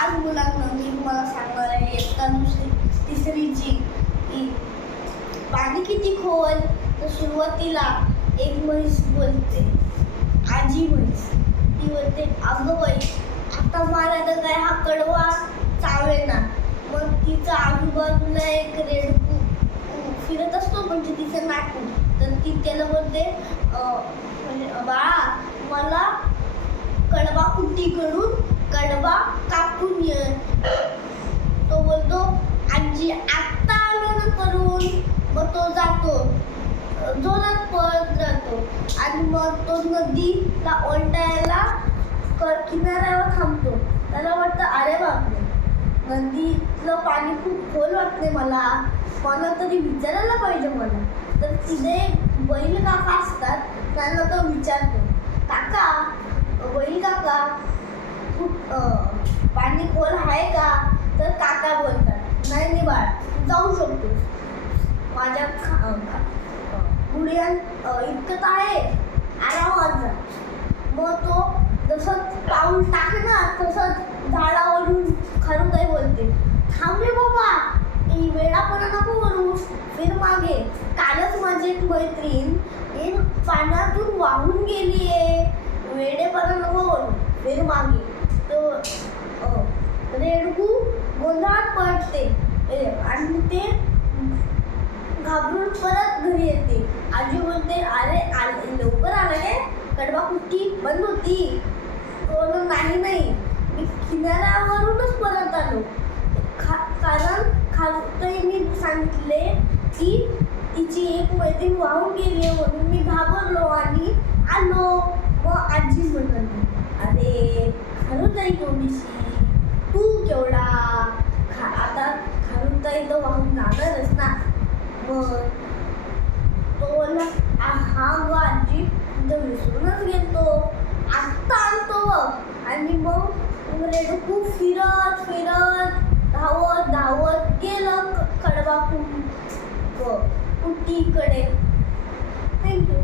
आज मुलांना मी तुम्हाला सांगणार आहे इयत्ता तिसरीची की पाणी किती खोल. तर सुरुवातीला एक म्हैस बोलते, आजी म्हैस. ती बोलते, अगं बाई आता मला तर काय हा कडवा चावेना. मग तिचा आजूबाजूला एक रेडकू फिरत असतो म्हणजे तिचं नाकू. तर ती त्याला बोलते, बाळा मला कडवा कुट्टीकडून कडवा कापून ये. तो बोलतो, आजी आत्ता आलो ना करून. मग तो जातो, जोरात पळत राहतो आणि मग तो नदीला ओलांडायला किनाऱ्यावर थांबतो. त्याला वाटतं, अरे बापरे नदीतलं पाणी खूप खोल वाटते मला तरी विचारायला पाहिजे मला. तर तिथे बैल काका असतात, त्यांना तो विचारतो, बैल काका पाणी खोल आहे का. तर काका बोलतात, नाही बाळा तू जाऊ शकतोस, माझ्या गुडघ्यात इतकं आहे, आरामात जा. मग तो जसं पाऊल टाकणार तसंच झाडावरून खारुताई बोलते, थांब रे बाबा, वेडापणा नको करूस, फिर मागे. कालच माझी एक मैत्रीण पाण्यातून वाहून गेली आहे, वेडेपणा नको करू, फिर मागे. तो रेडकू गोंधळात पडते आणि ते घाबरून परत घरी येते. आजी बोलते, अरे लवकर आला रे, कडवा कुट्टी बंद होती. तो नाही मी किनाऱ्यावरूनच परत आलो. कारण खारुताईंनी सांगितले की तिची एक मैत्रीण वाहून गेली आहे म्हणून मी घाबरलो आणि आलो. मग आजी म्हणाली, अरे खारुताई थोडीशी, तू केवढा आता खारुताई तर वाहून जाणारच ना. मग तो बोलला, हा ग आजी तर विसरूनच गेलतो, आत्ता आणतो बघ. आणि मग रेडकू फिरत धावत गेलं कडवा कुट्टीकडे. थँक्यू.